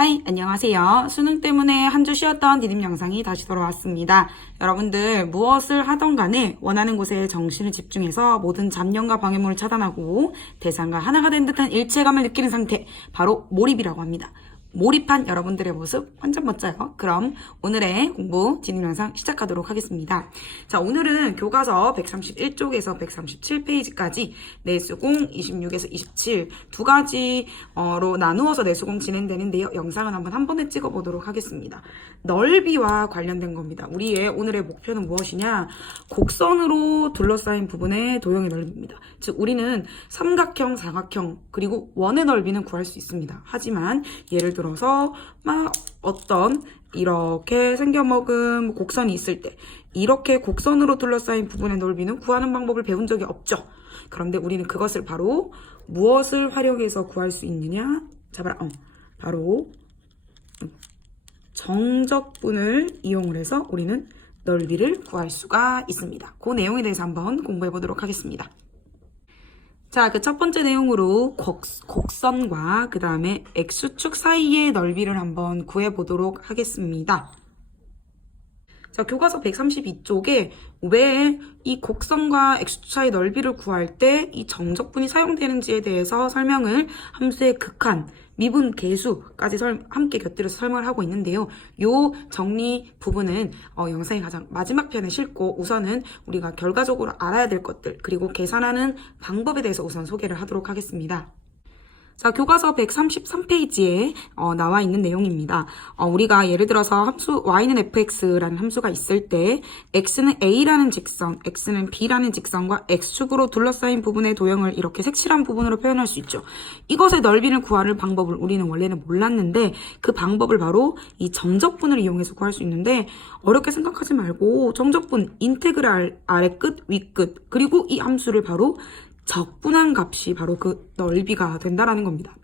하이, 안녕하세요. 수능 때문에 한 주 쉬었던 디딤 영상이 다시 돌아왔습니다. 여러분들 무엇을 하던 간에 원하는 곳에 정신을 집중해서 모든 잡념과 방해물을 차단하고 대상과 하나가 된 듯한 일체감을 느끼는 상태, 바로 몰입이라고 합니다. 몰입한 여러분들의 모습 완전 멋져요. 그럼 오늘의 공부 디딤 영상 시작하도록 하겠습니다. 자, 오늘은 교과서 131쪽에서 137페이지까지 내수공 26에서 27 두 가지로 나누어서 내수공 진행되는데요. 영상은 한번 한 번에 찍어보도록 하겠습니다. 넓이와 관련된 겁니다. 우리의 오늘의 목표는 무엇이냐? 곡선으로 둘러싸인 부분의 도형의 넓이입니다. 즉 우리는 삼각형, 사각형, 그리고 원의 넓이는 구할 수 있습니다. 하지만 예를 들어서 막 어떤 이렇게 생겨먹은 곡선이 있을 때 이렇게 곡선으로 둘러싸인 부분의 넓이는 구하는 방법을 배운 적이 없죠. 그런데 우리는 그것을 바로 무엇을 활용해서 구할 수 있느냐? 잡아라. 바로 정적분을 이용을 해서 우리는 넓이를 구할 수가 있습니다. 그 내용에 대해서 한번 공부해 보도록 하겠습니다. 자, 그 첫 번째 내용으로 곡선과 그 다음에 X축 사이의 넓이를 한번 구해보도록 하겠습니다. 자, 교과서 132쪽에 왜 이 곡선과 X축 사이 넓이를 구할 때 이 정적분이 사용되는지에 대해서 설명을 함수의 극한, 미분, 계수까지 함께 곁들여서 설명을 하고 있는데요. 요 정리 부분은 영상의 가장 마지막 편에 실고 우선은 우리가 결과적으로 알아야 될 것들 그리고 계산하는 방법에 대해서 우선 소개를 하도록 하겠습니다. 자, 교과서 133페이지에 나와 있는 내용입니다. 우리가 예를 들어서 함수 y는 fx라는 함수가 있을 때 x는 a라는 직선, x는 b라는 직선과 x축으로 둘러싸인 부분의 도형을 이렇게 색칠한 부분으로 표현할 수 있죠. 이것의 넓이를 구하는 방법을 우리는 원래는 몰랐는데 그 방법을 바로 이 정적분을 이용해서 구할 수 있는데 어렵게 생각하지 말고 정적분, 인테그랄 아래 끝, 위 끝, 그리고 이 함수를 바로 적분한 값이 바로 그 넓이가 된다라는 겁니다.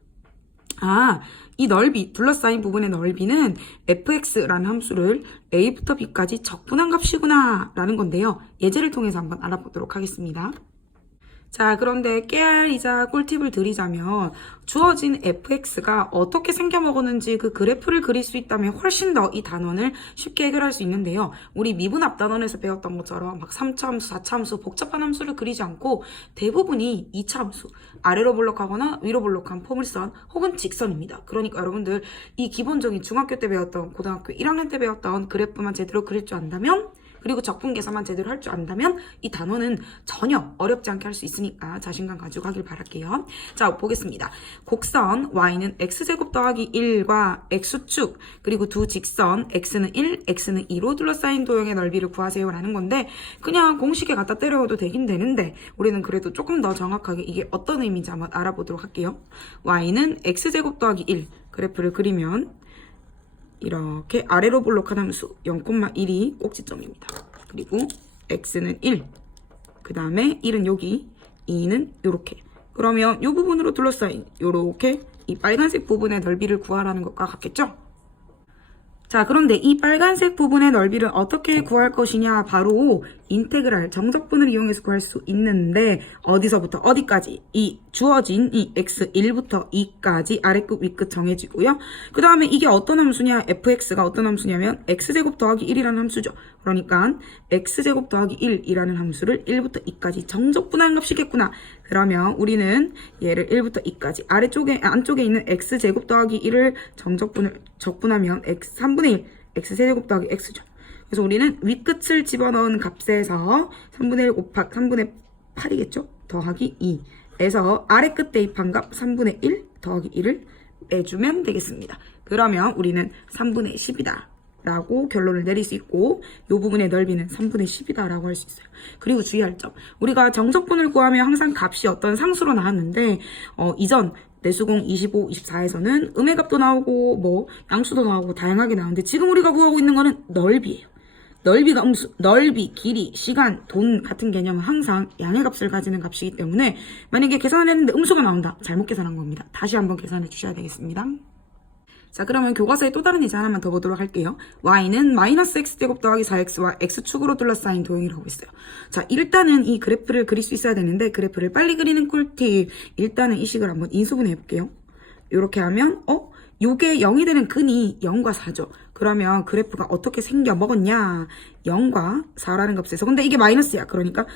이 넓이, 둘러싸인 부분의 넓이는 fx라는 함수를 a부터 b까지 적분한 값이구나 라는 건데요. 예제를 통해서 한번 알아보도록 하겠습니다. 자, 그런데 깨알이자 꿀팁을 드리자면 주어진 fx가 어떻게 생겨먹었는지 그 그래프를 그릴 수 있다면 훨씬 더 이 단원을 쉽게 해결할 수 있는데요. 우리 미분합 단원에서 배웠던 것처럼 막 3차 함수, 4차 함수, 복잡한 함수를 그리지 않고 대부분이 2차 함수, 아래로 볼록하거나 위로 볼록한 포물선 혹은 직선입니다. 그러니까 여러분들 이 기본적인 중학교 때 배웠던, 고등학교 1학년 때 배웠던 그래프만 제대로 그릴 줄 안다면, 그리고 적분 계산만 제대로 할 줄 안다면 이 단원은 전혀 어렵지 않게 할 수 있으니까 자신감 가지고 하길 바랄게요. 자, 보겠습니다. 곡선 y는 x제곱 더하기 1과 x축 그리고 두 직선 x는 1, x는 2로 둘러싸인 도형의 넓이를 구하세요 라는 건데 그냥 공식에 갖다 때려도 되긴 되는데 우리는 그래도 조금 더 정확하게 이게 어떤 의미인지 한번 알아보도록 할게요. y는 x제곱 더하기 1 그래프를 그리면 이렇게 아래로 볼록한 함수 0,1이 꼭지점입니다. 그리고 x는 1, 그 다음에 1은 여기, 2는 이렇게. 그러면 이 부분으로 둘러싸인 이렇게 이 빨간색 부분의 넓이를 구하라는 것과 같겠죠? 자, 그런데 이 빨간색 부분의 넓이를 어떻게 구할 것이냐? 바로 인테그랄, 정적분을 이용해서 구할 수 있는데 어디서부터 어디까지? 이 주어진 이 x1부터 2까지 아래끝 위끝 정해지고요. 그 다음에 이게 어떤 함수냐? fx가 어떤 함수냐면 x제곱 더하기 1이라는 함수죠. 그러니까 x제곱 더하기 1이라는 함수를 1부터 2까지 정적분한 값이겠구나. 그러면 우리는 얘를 1부터 2까지 안쪽에 있는 x제곱 더하기 1을 적분하면 3분의 1 x세제곱 더하기 x죠. 그래서 우리는 윗끝을 집어넣은 값에서 3분의 1 곱하기 3분의 8이겠죠? 더하기 2에서 아래끝 대입한 값 3분의 1 더하기 1을 빼주면 되겠습니다. 그러면 우리는 3분의 10이다 라고 결론을 내릴 수 있고 이 부분의 넓이는 3분의 10이다 라고 할 수 있어요. 그리고 주의할 점, 우리가 정적분을 구하면 항상 값이 어떤 상수로 나왔는데 이전 내수공 25, 24에서는 음의 값도 나오고 뭐 양수도 나오고 다양하게 나오는데 지금 우리가 구하고 있는 거는 넓이에요. 넓이가 음수, 넓이, 길이, 시간, 돈 같은 개념은 항상 양의 값을 가지는 값이기 때문에 만약에 계산을 했는데 음수가 나온다. 잘못 계산한 겁니다. 다시 한번 계산해 주셔야 되겠습니다. 자, 그러면 교과서에 또 다른 예제 하나만 더 보도록 할게요. y는 마이너스 x제곱 더하기 4x와 x축으로 둘러싸인 도형이라고 했어요. 자, 일단은 이 그래프를 그릴 수 있어야 되는데 그래프를 빨리 그리는 꿀팁. 일단은 이 식을 한번 인수분해 해볼게요. 이렇게 하면 요게 0이 되는 근이 0과 4죠. 그러면 그래프가 어떻게 생겨 먹었냐? 0과 4라는 값에서. 근데 이게 마이너스야. 그러니까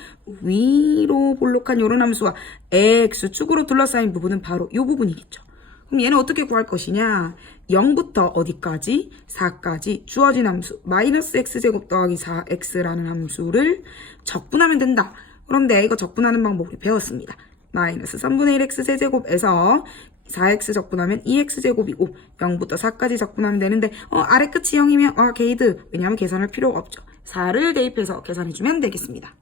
위로 볼록한 요런 함수와 x축으로 둘러싸인 부분은 바로 요 부분이겠죠. 그럼 얘는 어떻게 구할 것이냐? 0부터 어디까지? 4까지 주어진 함수 마이너스 x제곱 더하기 4x라는 함수를 적분하면 된다. 그런데 이거 적분하는 방법 우리 배웠습니다. 마이너스 3분의 1 x제곱에서 4x 적분하면 2x제곱이고 0부터 4까지 적분하면 되는데 아래 끝이 0이면 게이드. 왜냐하면 계산할 필요가 없죠. 4를 대입해서 계산해주면 되겠습니다.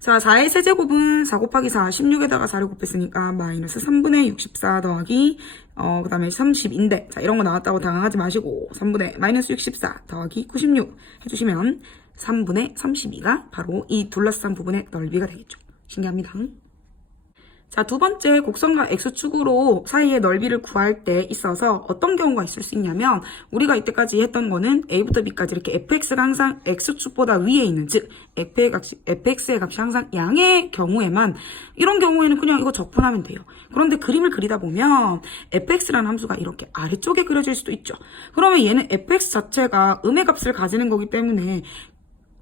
자, 4의 세제곱은 4 곱하기 4, 16에다가 4를 곱했으니까 마이너스 3분의 64 더하기 그 다음에 30인데 자, 이런 거 나왔다고 당황하지 마시고 3분의 마이너스 64 더하기 96 해주시면 3분의 32가 바로 이 둘러싼 부분의 넓이가 되겠죠. 신기합니다. 자, 두 번째 곡선과 x축으로 사이의 넓이를 구할 때 있어서 어떤 경우가 있을 수 있냐면 우리가 이때까지 했던 거는 a부터 b까지 이렇게 fx가 항상 x축보다 위에 있는 즉 fx의 값이 항상 양의 경우에만 이런 경우에는 그냥 이거 적분하면 돼요. 그런데 그림을 그리다 보면 fx라는 함수가 이렇게 아래쪽에 그려질 수도 있죠. 그러면 얘는 fx 자체가 음의 값을 가지는 거기 때문에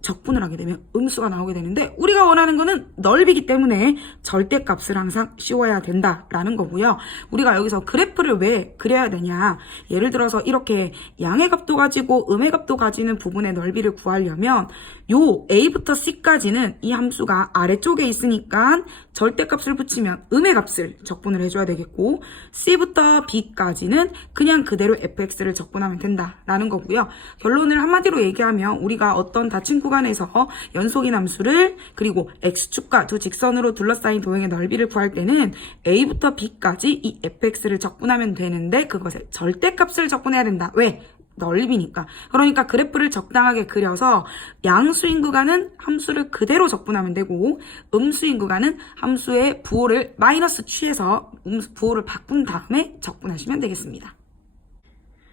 적분을 하게 되면 음수가 나오게 되는데 우리가 원하는 거는 넓이기 때문에 절대값을 항상 씌워야 된다라는 거고요. 우리가 여기서 그래프를 왜 그려야 되냐. 예를 들어서 이렇게 양의 값도 가지고 음의 값도 가지는 부분의 넓이를 구하려면 요 a부터 c까지는 이 함수가 아래쪽에 있으니까 절대값을 붙이면 음의 값을 적분을 해줘야 되겠고 c부터 b까지는 그냥 그대로 fx를 적분하면 된다라는 거고요. 결론을 한마디로 얘기하면 우리가 어떤 닫힌 구간에서 연속인 함수를 그리고 x축과 두 직선으로 둘러싸인 도형의 넓이를 구할 때는 a부터 b까지 이 fx를 적분하면 되는데 그것의 절대값을 적분해야 된다. 왜? 넓이니까. 그러니까 그래프를 적당하게 그려서 양수인 구간은 함수를 그대로 적분하면 되고 음수인 구간은 함수의 부호를 마이너스 취해서 부호를 바꾼 다음에 적분하시면 되겠습니다.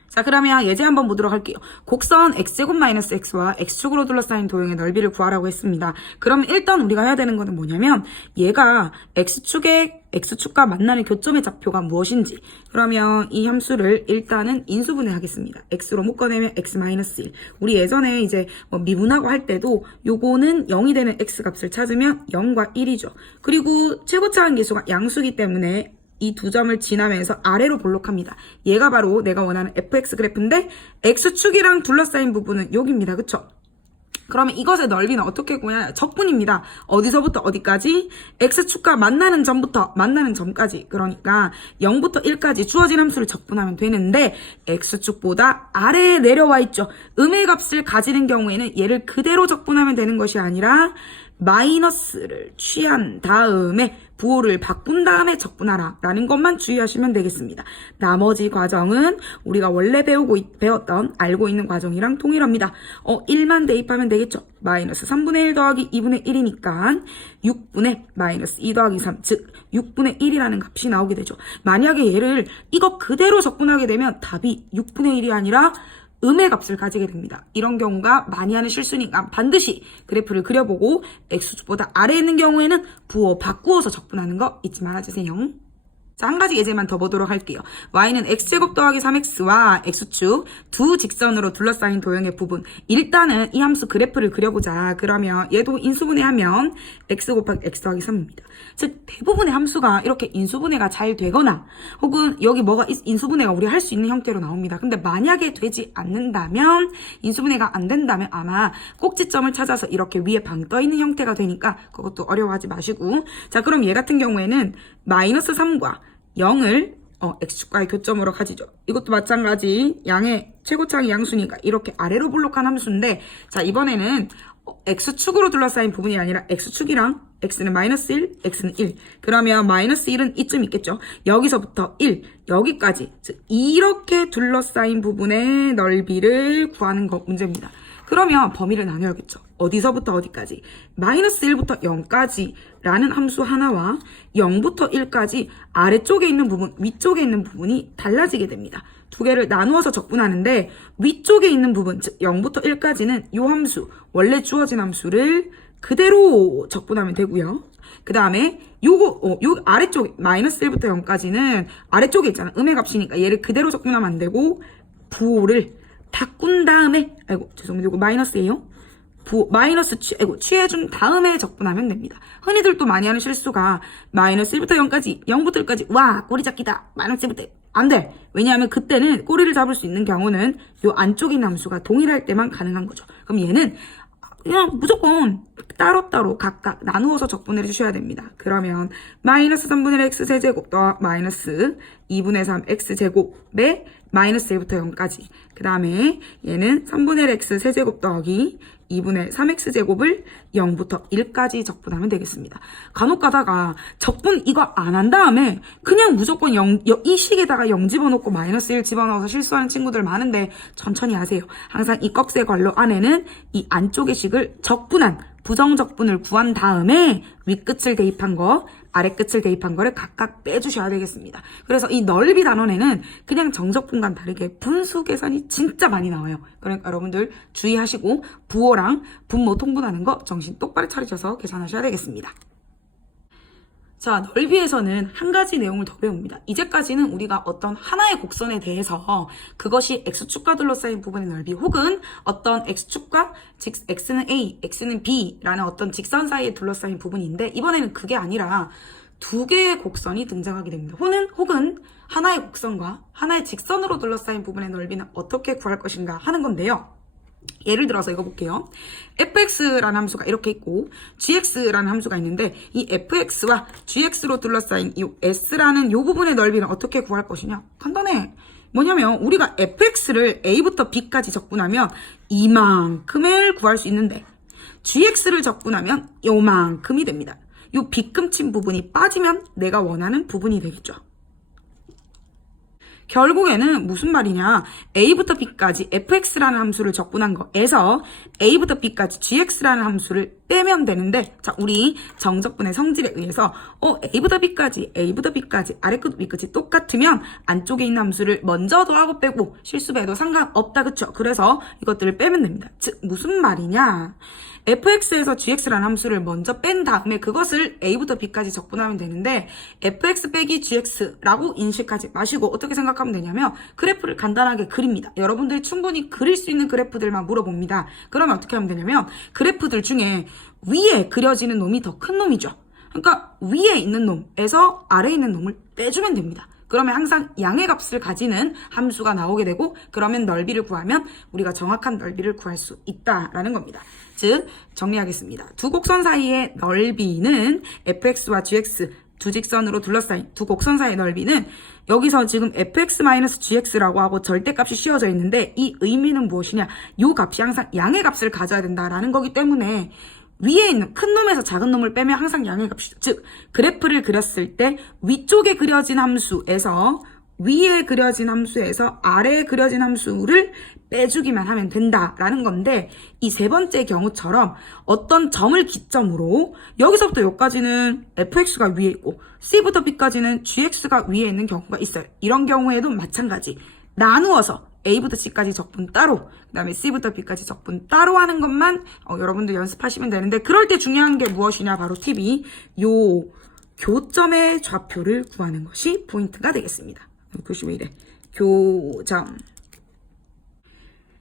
자, 그러면 예제 한번 보도록 할게요. 곡선 x제곱 마이너스 x와 x축으로 둘러싸인 도형의 넓이를 구하라고 했습니다. 그럼 일단 우리가 해야 되는 거는 뭐냐면 얘가 x축과 만나는 교점의 좌표가 무엇인지 그러면 이 함수를 일단은 인수분해 하겠습니다. x로 묶어내면 x-1 우리 예전에 이제 미분하고 할 때도 요거는 0이 되는 x값을 찾으면 0과 1이죠. 그리고 최고차항계수가 양수기 때문에 이 두 점을 지나면서 아래로 볼록합니다. 얘가 바로 내가 원하는 fx 그래프인데 x축이랑 둘러싸인 부분은 여기입니다. 그쵸? 그러면 이것의 넓이는 어떻게 구하냐? 적분입니다. 어디서부터 어디까지? x축과 만나는 점부터 만나는 점까지. 그러니까 0부터 1까지 주어진 함수를 적분하면 되는데 x축보다 아래에 내려와 있죠. 음의 값을 가지는 경우에는 얘를 그대로 적분하면 되는 것이 아니라 마이너스를 취한 다음에 부호를 바꾼 다음에 적분하라 라는 것만 주의하시면 되겠습니다. 나머지 과정은 우리가 원래 배웠던 알고 있는 과정이랑 동일합니다. 1만 대입하면 되겠죠. 마이너스 3분의 1 더하기 2분의 1이니까 6분의 마이너스 2 더하기 3 즉 6분의 1이라는 값이 나오게 되죠. 만약에 얘를 이거 그대로 적분하게 되면 답이 6분의 1이 아니라 음의 값을 가지게 됩니다. 이런 경우가 많이 하는 실수니까 반드시 그래프를 그려보고 x축보다 아래에 있는 경우에는 부호 바꾸어서 적분하는 거 잊지 말아주세요. 자, 한 가지 예제만 더 보도록 할게요. y는 x제곱 더하기 3x와 x축 두 직선으로 둘러싸인 도형의 부분. 일단은 이 함수 그래프를 그려보자. 그러면 얘도 인수분해하면 x 곱하기 x 더하기 3입니다. 즉 대부분의 함수가 이렇게 인수분해가 잘 되거나 혹은 여기 뭐가 인수분해가 우리 할 수 있는 형태로 나옵니다. 근데 만약에 되지 않는다면 인수분해가 안 된다면 아마 꼭지점을 찾아서 이렇게 위에 방 떠있는 형태가 되니까 그것도 어려워하지 마시고 자, 그럼 얘 같은 경우에는 마이너스 3과 0을 x축과의 교점으로 가지죠. 이것도 마찬가지 양의 최고차항이 양수니까 이렇게 아래로 볼록한 함수인데 자, 이번에는 x축으로 둘러싸인 부분이 아니라 x축이랑 x는 마이너스 1, x는 1. 그러면 마이너스 1은 이쯤 있겠죠. 여기서부터 1, 여기까지 즉 이렇게 둘러싸인 부분의 넓이를 구하는 거 문제입니다. 그러면 범위를 나눠야겠죠. 어디서부터 어디까지? 마이너스 1부터 0까지 라는 함수 하나와 0부터 1까지 아래쪽에 있는 부분, 위쪽에 있는 부분이 달라지게 됩니다. 두 개를 나누어서 적분하는데 위쪽에 있는 부분, 즉 0부터 1까지는 이 함수, 원래 주어진 함수를 그대로 적분하면 되고요. 그 다음에 요 아래쪽 마이너스 1부터 0까지는 아래쪽에 있잖아. 음의 값이니까 얘를 그대로 적분하면 안 되고 부호를 바꾼 다음에 죄송해요. 이거 마이너스예요. 마이너스 취해준 다음에 적분하면 됩니다. 흔히들 또 많이 하는 실수가 마이너스 1부터 0까지 0부터 1까지 와 꼬리 잡기다 마이너스 1부터 안 돼. 왜냐하면 그때는 꼬리를 잡을 수 있는 경우는 요 안쪽에 있는 함수가 동일할 때만 가능한 거죠. 그럼 얘는 그냥 무조건 따로따로 각각 나누어서 적분을 해주셔야 됩니다. 그러면 마이너스 3분의 1 x세제곱 더하 마이너스 2분의 3 x제곱에 마이너스 1부터 0까지 그 다음에 얘는 3분의 1 x세제곱 더하기 2분의 3x제곱을 0부터 1까지 적분하면 되겠습니다. 간혹 가다가 적분 이거 안 한 다음에 그냥 무조건 이 식에다가 0 집어넣고 마이너스 1 집어넣어서 실수하는 친구들 많은데 천천히 하세요. 항상 이 꺽쇠 괄호 안에는 이 안쪽의 식을 적분한 부정적분을 구한 다음에 윗끝을 대입한 거 아래끝을 대입한 거를 각각 빼주셔야 되겠습니다. 그래서 이 넓이 단원에는 그냥 정적분과는 다르게 분수 계산이 진짜 많이 나와요. 그러니까 여러분들 주의하시고 부호랑 분모 통분하는 거 정신 똑바로 차리셔서 계산하셔야 되겠습니다. 자, 넓이에서는 한 가지 내용을 더 배웁니다. 이제까지는 우리가 어떤 하나의 곡선에 대해서 그것이 x축과 둘러싸인 부분의 넓이 혹은 어떤 x축과 즉 x는 a, x는 b라는 어떤 직선 사이에 둘러싸인 부분인데 이번에는 그게 아니라 두 개의 곡선이 등장하게 됩니다. 혹은 하나의 곡선과 하나의 직선으로 둘러싸인 부분의 넓이는 어떻게 구할 것인가 하는 건데요. 예를 들어서 이거 볼게요. fx라는 함수가 이렇게 있고 gx라는 함수가 있는데 이 fx와 gx로 둘러싸인 이 s라는 이 부분의 넓이는 어떻게 구할 것이냐? 간단해. 뭐냐면 우리가 fx를 a부터 b까지 적분하면 이만큼을 구할 수 있는데 gx를 적분하면 요만큼이 됩니다. 이 빗금친 부분이 빠지면 내가 원하는 부분이 되겠죠. 결국에는 무슨 말이냐? a부터 b까지 fx라는 함수를 적분한 거에서 a부터 b까지 gx라는 함수를 빼면 되는데 자 우리 정적분의 성질에 의해서 a부터 b까지 아래끝 위끝이 똑같으면 안쪽에 있는 함수를 먼저 더하고 빼고 실수배도 상관없다 그쵸? 그래서 이것들을 빼면 됩니다. 즉 무슨 말이냐? fx에서 gx라는 함수를 먼저 뺀 다음에 그것을 a부터 b까지 적분하면 되는데 fx 빼기 gx라고 인식하지 마시고 어떻게 생각하면 되냐면 그래프를 간단하게 그립니다. 여러분들이 충분히 그릴 수 있는 그래프들만 물어봅니다. 그러면 어떻게 하면 되냐면 그래프들 중에 위에 그려지는 놈이 더 큰 놈이죠. 그러니까 위에 있는 놈에서 아래에 있는 놈을 빼주면 됩니다. 그러면 항상 양의 값을 가지는 함수가 나오게 되고 그러면 넓이를 구하면 우리가 정확한 넓이를 구할 수 있다라는 겁니다. 즉 정리하겠습니다. 두 곡선 사이의 넓이는 fx와 gx 두 직선으로 둘러싸인 두 곡선 사이의 넓이는 여기서 지금 fx-gx라고 하고 절대값이 씌워져 있는데 이 의미는 무엇이냐? 이 값이 항상 양의 값을 가져야 된다라는 거기 때문에 위에 있는 큰 놈에서 작은 놈을 빼면 항상 양의 값이 즉 그래프를 그렸을 때 위쪽에 그려진 함수에서 위에 그려진 함수에서 아래에 그려진 함수를 빼주기만 하면 된다라는 건데 이 세 번째 경우처럼 어떤 점을 기점으로 여기서부터 여기까지는 fx가 위에 있고 c부터 b까지는 gx가 위에 있는 경우가 있어요. 이런 경우에도 마찬가지 나누어서 A부터 C까지 적분 따로 그 다음에 C부터 B까지 적분 따로 하는 것만 여러분들 연습하시면 되는데 그럴 때 중요한 게 무엇이냐 바로 팁이 요 교점의 좌표를 구하는 것이 포인트가 되겠습니다. 글씨 왜 이래 교점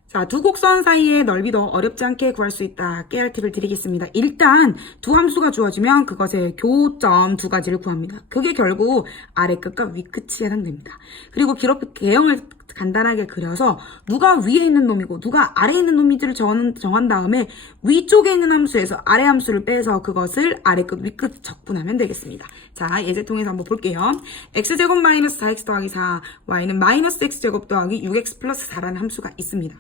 자, 두 곡선 사이의 넓이도 어렵지 않게 구할 수 있다. 깨알 팁을 드리겠습니다. 일단 두 함수가 주어지면 그것의 교점 두 가지를 구합니다. 그게 결국 아래 끝과 위 끝이 해당됩니다. 그리고 기록 개형을 간단하게 그려서 누가 위에 있는 놈이고 누가 아래에 있는 놈인지를 정한 다음에 위쪽에 있는 함수에서 아래 함수를 빼서 그것을 아래 끝, 위 끝 적분하면 되겠습니다. 자, 예제 통해서 한번 볼게요. x제곱 마이너스 4x 더하기 4, y는 마이너스 x제곱 더하기 6x 플러스 4라는 함수가 있습니다.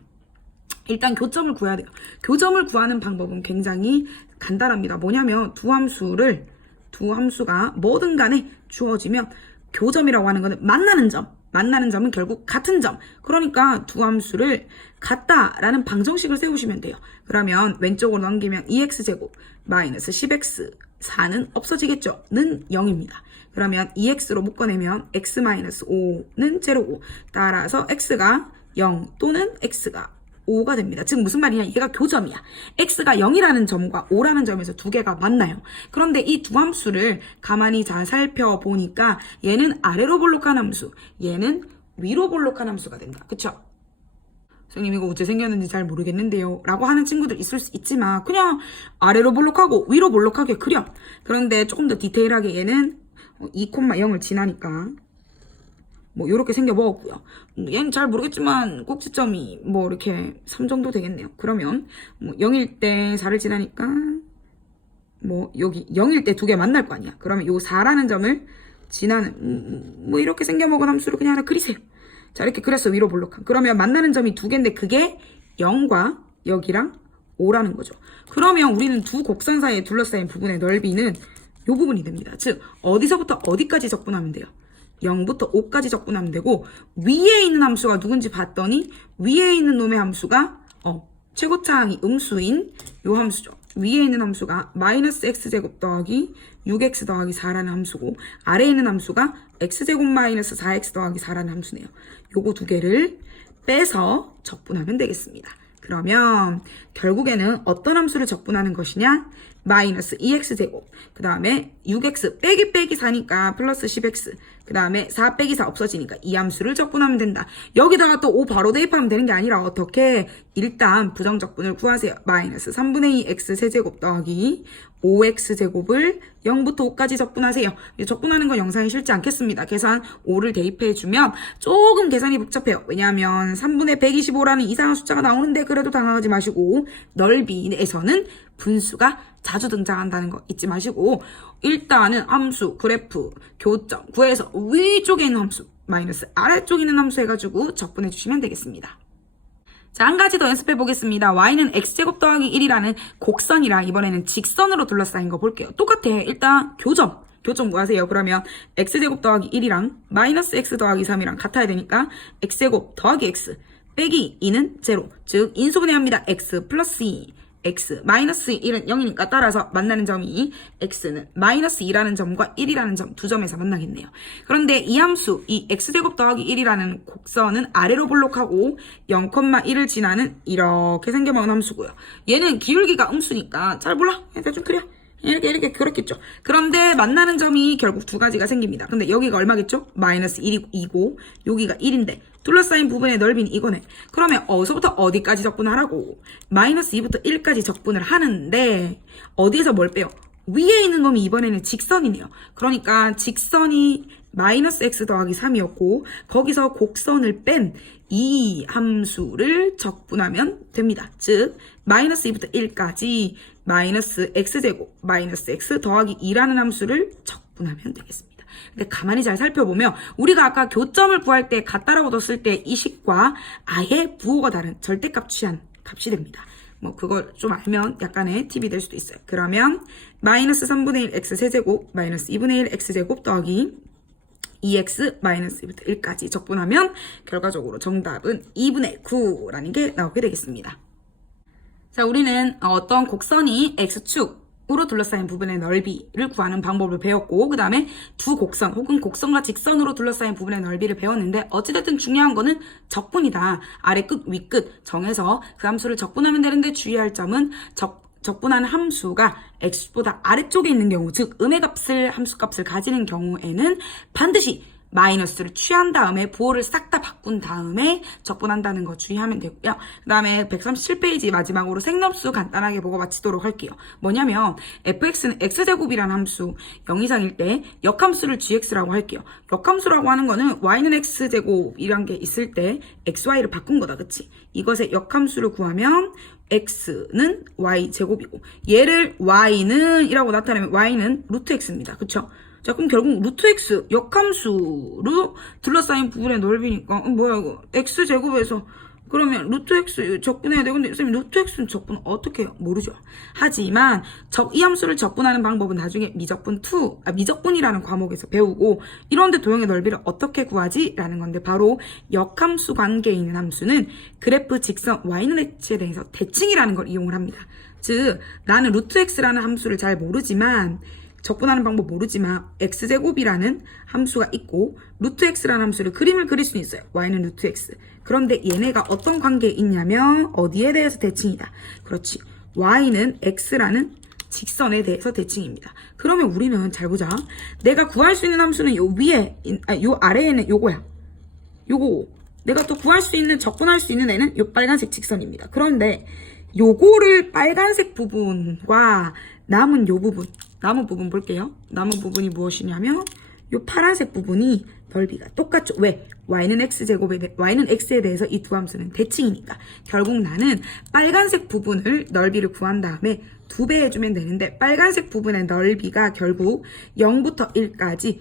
일단 교점을 구해야 돼요. 교점을 구하는 방법은 굉장히 간단합니다. 뭐냐면 두 함수가 뭐든 간에 주어지면 교점이라고 하는 거는 만나는 점은 결국 같은 점. 그러니까 두 함수를 같다라는 방정식을 세우시면 돼요. 그러면 왼쪽으로 넘기면 2x제곱 마이너스 10x 4는 없어지겠죠. 는 0입니다. 그러면 2x로 묶어내면 x-5는 제로고 따라서 x가 0 또는 x가 5가 됩니다. 즉 무슨 말이냐? 얘가 교점이야. x가 0이라는 점과 5라는 점에서 두 개가 만나요. 그런데 이 두 함수를 가만히 잘 살펴보니까 얘는 아래로 볼록한 함수, 얘는 위로 볼록한 함수가 된다. 그쵸? 선생님 이거 어째 생겼는지 잘 모르겠는데요 라고 하는 친구들 있을 수 있지만 그냥 아래로 볼록하고 위로 볼록하게 그려. 그런데 조금 더 디테일하게 얘는 2,0을 지나니까 뭐 요렇게 생겨 먹었고요. 얘는 잘 모르겠지만 꼭지점이 뭐 이렇게 3 정도 되겠네요. 그러면 뭐 0일 때 4를 지나니까 뭐 여기 0일 때 두 개 만날 거 아니야. 그러면 요 4라는 점을 지나는 뭐 이렇게 생겨 먹은 함수를 그냥 하나 그리세요. 자 이렇게 그렸어. 위로 볼록한. 그러면 만나는 점이 두 개인데 그게 0과 여기랑 5라는 거죠. 그러면 우리는 두 곡선 사이에 둘러싸인 부분의 넓이는 요 부분이 됩니다. 즉 어디서부터 어디까지 적분하면 돼요? 0부터 5까지 적분하면 되고 위에 있는 함수가 누군지 봤더니 위에 있는 놈의 함수가 최고차항이 음수인 요 함수죠. 위에 있는 함수가 마이너스 x제곱 더하기 6x 더하기 4라는 함수고 아래에 있는 함수가 x제곱 마이너스 4x 더하기 4라는 함수네요. 요거 두 개를 빼서 적분하면 되겠습니다. 그러면 결국에는 어떤 함수를 적분하는 것이냐? 마이너스 2x제곱, 그 다음에 6x 빼기 4니까 플러스 10x, 그 다음에 4 빼기 4 없어지니까 이 함수를 적분하면 된다. 여기다가 또 5 바로 대입하면 되는 게 아니라 어떻게? 일단 부정적분을 구하세요. 마이너스 3분의 2 x 세제곱 더하기 5x제곱을 0부터 5까지 적분하세요. 적분하는 건 영상에 실지 않겠습니다. 계산 5를 대입해주면 조금 계산이 복잡해요. 왜냐하면 3분의 125라는 이상한 숫자가 나오는데 그래도 당황하지 마시고 넓이에서는 분수가 자주 등장한다는 거 잊지 마시고 일단은 함수, 그래프, 교점 구해서 위쪽에 있는 함수, 마이너스 아래쪽에 있는 함수 해가지고 적분해 주시면 되겠습니다. 자, 한 가지 더 연습해 보겠습니다. y는 x제곱 더하기 1이라는 곡선이랑 이번에는 직선으로 둘러싸인 거 볼게요. 똑같아. 일단 교점 구하세요. 그러면 x제곱 더하기 1이랑 마이너스 x 더하기 3이랑 같아야 되니까 x제곱 더하기 x 빼기 2는 0. 즉 인수분해합니다. x 플러스 2. x 마이너스 1은 0이니까 따라서 만나는 점이 x는 마이너스 2라는 점과 1이라는 점 두 점에서 만나겠네요. 그런데 이 함수, 이 x제곱 더하기 1이라는 곡선은 아래로 볼록하고 0,1을 지나는 이렇게 생겨먹은 함수고요. 얘는 기울기가 음수니까 잘 몰라. 대충 그려. 이렇게 그렇겠죠. 그런데 만나는 점이 결국 두 가지가 생깁니다. 근데 여기가 얼마겠죠? 마이너스 1이고 여기가 1인데 둘러싸인 부분의 넓이는 이거네. 그러면 어디서부터 어디까지 적분하라고? 마이너스 2부터 1까지 적분을 하는데 어디에서 뭘 빼요? 위에 있는 놈이 이번에는 직선이네요. 그러니까 직선이 마이너스 x 더하기 3이었고 거기서 곡선을 뺀 이 함수를 적분하면 됩니다. 즉 마이너스 2부터 1까지 마이너스 x제곱 마이너스 x 더하기 2라는 함수를 적분하면 되겠습니다. 근데 가만히 잘 살펴보면 우리가 아까 교점을 구할 때 같다라고 뒀을 때 이 식과 아예 부호가 다른 절대값 취한 값이 됩니다. 뭐 그걸 좀 알면 약간의 팁이 될 수도 있어요. 그러면 마이너스 3분의 1 x 세제곱 마이너스 2분의 1 x제곱 더하기 2x 마이너스 2부터 1까지 적분하면 결과적으로 정답은 2분의 9라는 게 나오게 되겠습니다. 자, 우리는 어떤 곡선이 x축으로 둘러싸인 부분의 넓이를 구하는 방법을 배웠고 그 다음에 두 곡선 혹은 곡선과 직선으로 둘러싸인 부분의 넓이를 배웠는데 어찌됐든 중요한 거는 적분이다. 아래 끝, 위 끝 정해서 그 함수를 적분하면 되는데 주의할 점은 적분하는 함수가 x보다 아래쪽에 있는 경우 즉 음의 값을 함수값을 가지는 경우에는 반드시 마이너스를 취한 다음에 부호를 싹 다 바꾼 다음에 적분한다는 거 주의하면 되고요. 그 다음에 137페이지 마지막으로 생럼수 간단하게 보고 마치도록 할게요. 뭐냐면 fx는 x제곱이라는 함수 0 이상일 때 역함수를 gx라고 할게요. 역함수라고 하는 거는 y는 x제곱이란 게 있을 때 xy를 바꾼 거다. 그치? 이것의 역함수를 구하면 x는 y제곱이고 얘를 y는 이라고 나타내면 y는 루트 x입니다. 그쵸? 자, 그럼 결국 루트 x 역함수로 둘러싸인 부분의 넓이니까 뭐야 이거 x제곱에서 그러면 루트 x 적분해야 돼. 근데 선생님 루트 x는 적분 어떻게 해요? 모르죠. 하지만 이 함수를 적분하는 방법은 나중에 미적분이라는 과목에서 배우고 이런데 도형의 넓이를 어떻게 구하지? 라는 건데 바로 역함수 관계에 있는 함수는 그래프 직선 y는 x에 대해서 대칭이라는 걸 이용을 합니다. 즉 나는 루트 x라는 함수를 잘 모르지만 적분하는 방법 모르지만 x제곱이라는 함수가 있고 루트 x라는 함수를 그림을 그릴 수는 있어요. y는 루트 x. 그런데 얘네가 어떤 관계에 있냐면 어디에 대해서 대칭이다. 그렇지. y는 x라는 직선에 대해서 대칭입니다. 그러면 우리는 잘 보자. 내가 구할 수 있는 함수는 요 위에, 요 아래에는 요거야. 요거. 내가 또 구할 수 있는, 적분할 수 있는 애는 요 빨간색 직선입니다. 그런데 요거를 빨간색 부분과 남은 요 부분, 남은 부분 볼게요. 남은 부분이 무엇이냐면 요 파란색 부분이 넓이가 똑같죠. 왜? y는 x에 대해서 이 두 함수는 대칭이니까. 결국 나는 빨간색 부분을 넓이를 구한 다음에 2배 해주면 되는데 빨간색 부분의 넓이가 결국 0부터 1까지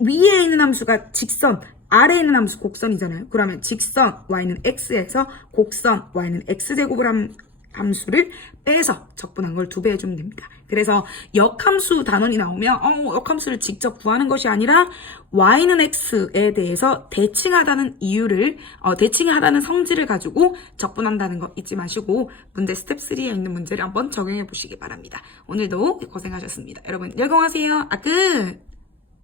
위에 있는 함수가 직선, 아래에 있는 함수 곡선이잖아요. 그러면 직선 y는 x에서 곡선 y는 x제곱을 함수를 빼서 적분한 걸 2배 해주면 됩니다. 그래서 역함수 단원이 나오면 역함수를 직접 구하는 것이 아니라 y는 x에 대해서 대칭하다는 이유를 대칭하다는 성질을 가지고 적분한다는 거 잊지 마시고 문제 스텝 3에 있는 문제를 한번 적용해 보시기 바랍니다. 오늘도 고생하셨습니다. 여러분 열공하세요. 끝!